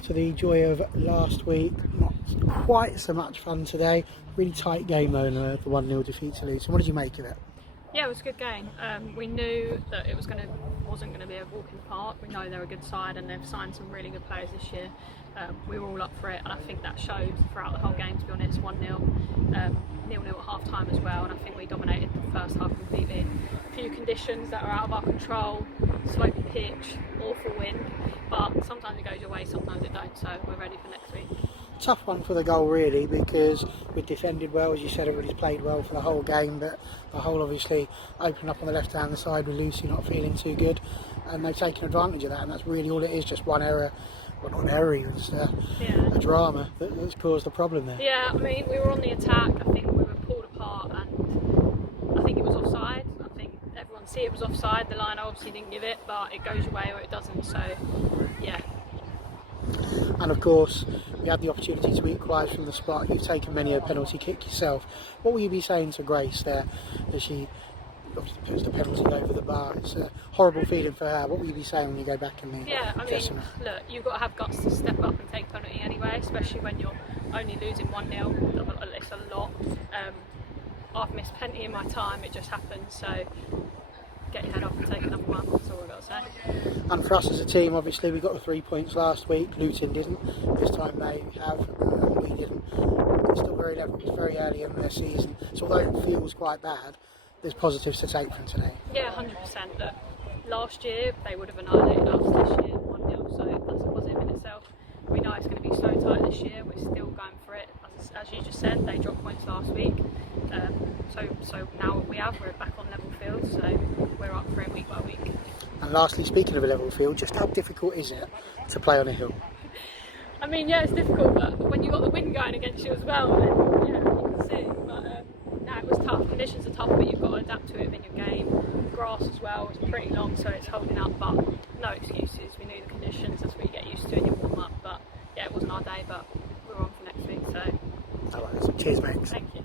after the joy of last week. Not quite so much fun today. Really tight game though, the 1-0 defeat to Luton. What did you make of it? Yeah, it was a good game. We knew that it wasn't going to be a walk in the park. We know they're a good side and they've signed some really good players this year. We were all up for it, and I think that showed throughout the whole game, to be honest. 1-0, 0-0 at half time as well, and I think we dominated the first half completely. A few conditions that are out of our control, slopey pitch, awful wind, but sometimes it goes your way, sometimes it don't, so we're ready for next week. Tough one for the goal really, because we defended well, as you said. Everybody's played well for the whole game, but the whole obviously opened up on the left hand side with Lucy not feeling too good, and they've taken advantage of that, and that's really all it is, just one error. Well, not an error, it's a drama that's caused the problem there. Yeah, I mean, we were on the attack. I think we were pulled apart, and I think it was offside. I think everyone see it was offside. The line obviously didn't give it, but it goes your way or it doesn't, so yeah. And of course, we had the opportunity to equalise from the spot. You've taken many a penalty kick yourself. What will you be saying to Grace there as she obviously puts the penalty over the bar? It's a horrible feeling for her. What will you be saying when you go back in the dressing room? Look, you've got to have guts to step up and take a penalty anyway, especially when you're only losing 1-0. It's a lot. I've missed plenty in my time, it just happens, so get your head up and take another one, that's all I've got to say. And for us as a team, obviously we got the 3 points last week. Luton didn't. This time they have, we didn't. It's still very level, it's very early in their season, so although it feels quite bad, there's positives to take from today. Yeah, 100%. Look, last year they would have annihilated us, this year 1-0, so that's a positive in itself. We know it's going to be so tight this year, we're still going for it. As you just said, they dropped points last week, so now we're back on level field, so we're up for it week by week. And lastly, speaking of a level field, just how difficult is it to play on a hill? I mean, yeah, it's difficult, but when you've got the wind going against you as well, then yeah, you can see. But no, it was tough. Conditions are tough, but you've got to adapt to it within your game. Grass as well is pretty long, so it's holding up, but no excuses. We knew the conditions, that's what you get used to in your warm up. But yeah, it wasn't our day, but we're on for next week, so. All right, so cheers, mate. Thank you.